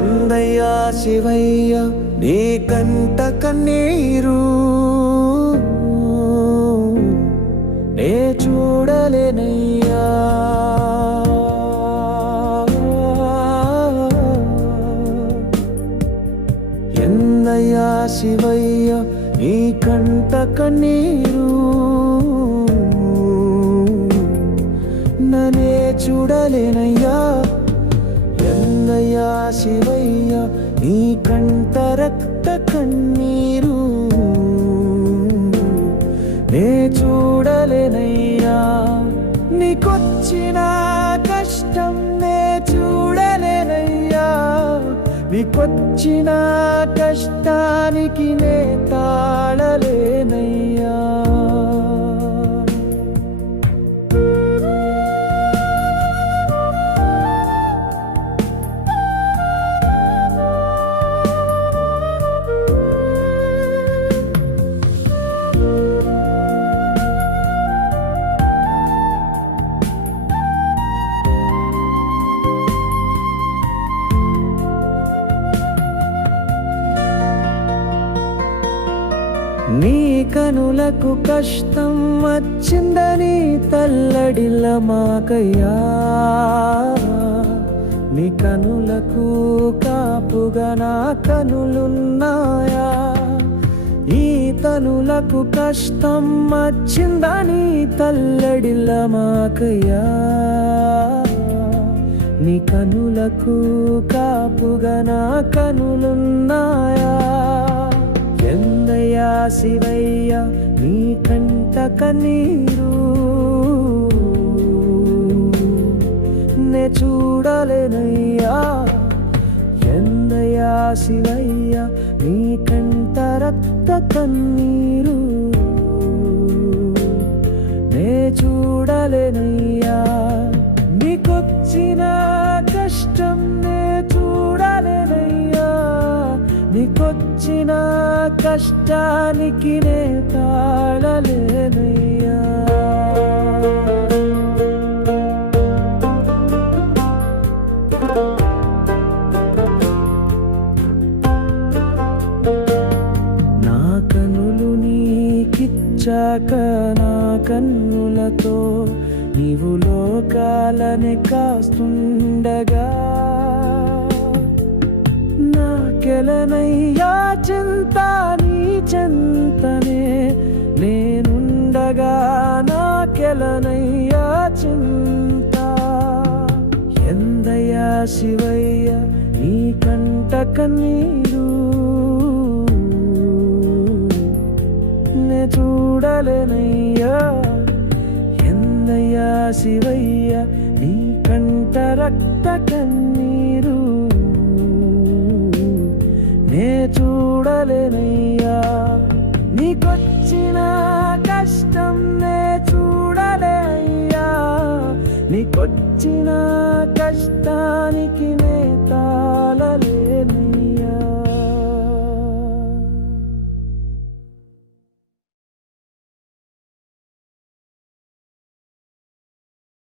ఎందయ్యా శివయ్య నీ కంట కన్నీరు. నే చూడలేనయ్యా. ఎందయ్యా శివయ్య నీ కంట కన్నీరు. ననే చూడలేనయ్యా. శివయ్యా శివయ్యా నీ కంట రక్త కన్నీరు. నే చూడలేనయ్యా నీకొచ్చిన కష్టం నే చూడలేనయ్యా. నీకొచ్చిన కష్టానికి నే తాళలేనయ్యా. కనులకు కష్టం వచ్చిందని తల్లడిల్ల మాకయ్యా. నీ కనులకు కాపుగా నా కనులున్నాయా. ఈ తనులకు కష్టం వచ్చిందని తల్లడిల్ల మాకయ్యా. నీ కనులకు కాపుగా నా కనులున్నాయా. ఎందయ్యా శివయ్య నీ కంట కన్నీరు. నే చూడలేనయ్యా ఎందయ్యా శివయ్య నీ కంట రక్త కన్నీరు. నే చూడలేనయ్యా నీకొచ్చిన కష్టం నే చూడలేనయ్యా నీకొచ్చిన కష్టానికి నే తాళలేనయ్యా. నా కనులు నీకిచ్చాక నా కన్నులతో నీవు లోకాలని కాస్తుండగా నాకెలనయ్యా చింత నీ చింతనే. నేనుండగా నా కెలనయ్యా చింత. ఎందయ్యా శివయ్య నీ కంట కన్నీరు. నే చూడలేనయ్యా. ఎందయ్యా శివయ్య నీ కంట రక్త కన్నీరు. చూడలేనయ్యా. నీకొచ్చిన కష్టం నే చూడలేయ్యా నీకొచ్చిన కష్టానికి నేతా